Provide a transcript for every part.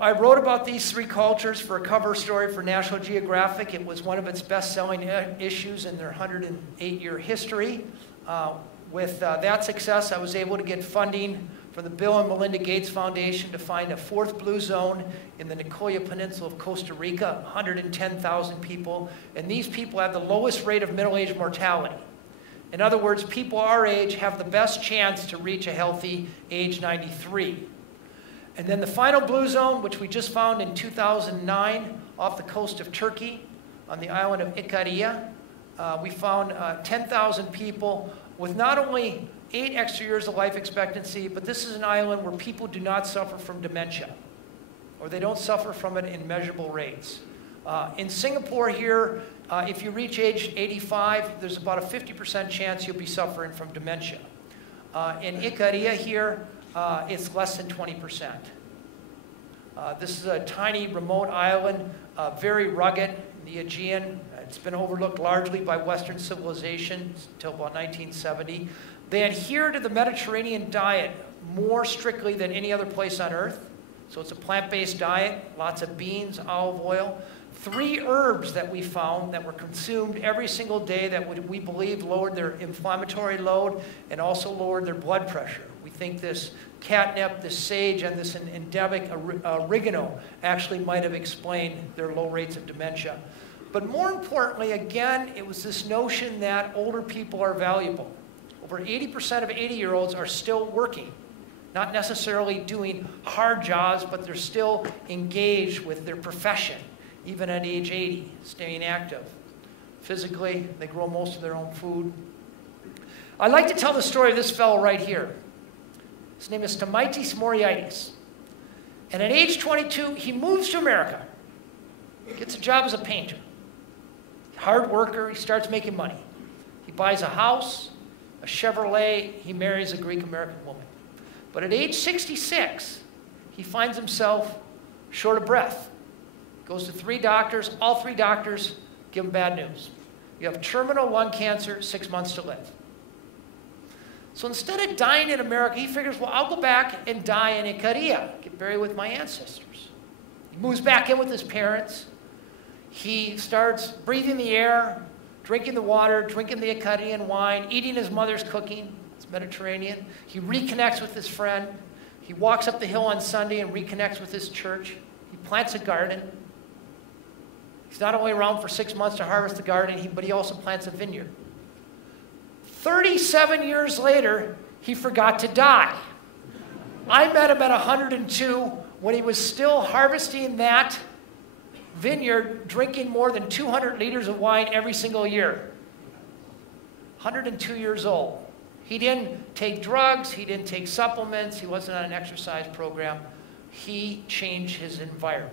I wrote about these three cultures for a cover story for National Geographic. It was one of its best-selling issues in their 108-year history. With that success, I was able to get funding for the Bill and Melinda Gates Foundation to find a fourth blue zone in the Nicoya Peninsula of Costa Rica, 110,000 people. And these people have the lowest rate of middle-age mortality. In other words, people our age have the best chance to reach a healthy age 93. And then the final blue zone, which we just found in 2009 off the coast of Turkey on the island of Ikaria, we found 10,000 people with not only 8 extra years of life expectancy, but this is an island where people do not suffer from dementia, or they don't suffer from it in measurable rates. In Singapore here, if you reach age 85, there's about a 50% chance you'll be suffering from dementia. In Ikaria here, it's less than 20%. This is a tiny remote island, very rugged, the Aegean. It's been overlooked largely by Western civilization until about 1970. They adhere to the Mediterranean diet more strictly than any other place on Earth. So it's a plant-based diet, lots of beans, olive oil. 3 herbs that we found that were consumed every single day that we believe lowered their inflammatory load and also lowered their blood pressure. We think this catnip, this sage, and this endemic oregano actually might have explained their low rates of dementia. But more importantly, again, it was this notion that older people are valuable. Over 80% of 80-year-olds are still working, not necessarily doing hard jobs, but they're still engaged with their profession, even at age 80, staying active. Physically, they grow most of their own food. I'd like to tell the story of this fellow right here. His name is Stamaitis Moriaitis. And at age 22, he moves to America, gets a job as a painter. Hard worker, he starts making money. He buys a house, a Chevrolet, he marries a Greek-American woman. But at age 66, he finds himself short of breath. Goes to 3 doctors, all 3 doctors give him bad news. You have terminal lung cancer, 6 months to live. So instead of dying in America, he figures, well, I'll go back and die in Ikaria, get buried with my ancestors. He moves back in with his parents. He starts breathing the air, drinking the water, drinking the Ikarian wine, eating his mother's cooking. It's Mediterranean. He reconnects with his friend. He walks up the hill on Sunday and reconnects with his church. He plants a garden. He's not only around for 6 months to harvest the garden, but he also plants a vineyard. 37 years later, he forgot to die. I met him at 102 when he was still harvesting that vineyard, drinking more than 200 liters of wine every single year. 102 years old. He didn't take drugs, he didn't take supplements, he wasn't on an exercise program. He changed his environment.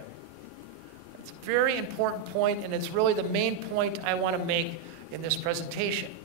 It's a very important point, and it's really the main point I want to make in this presentation.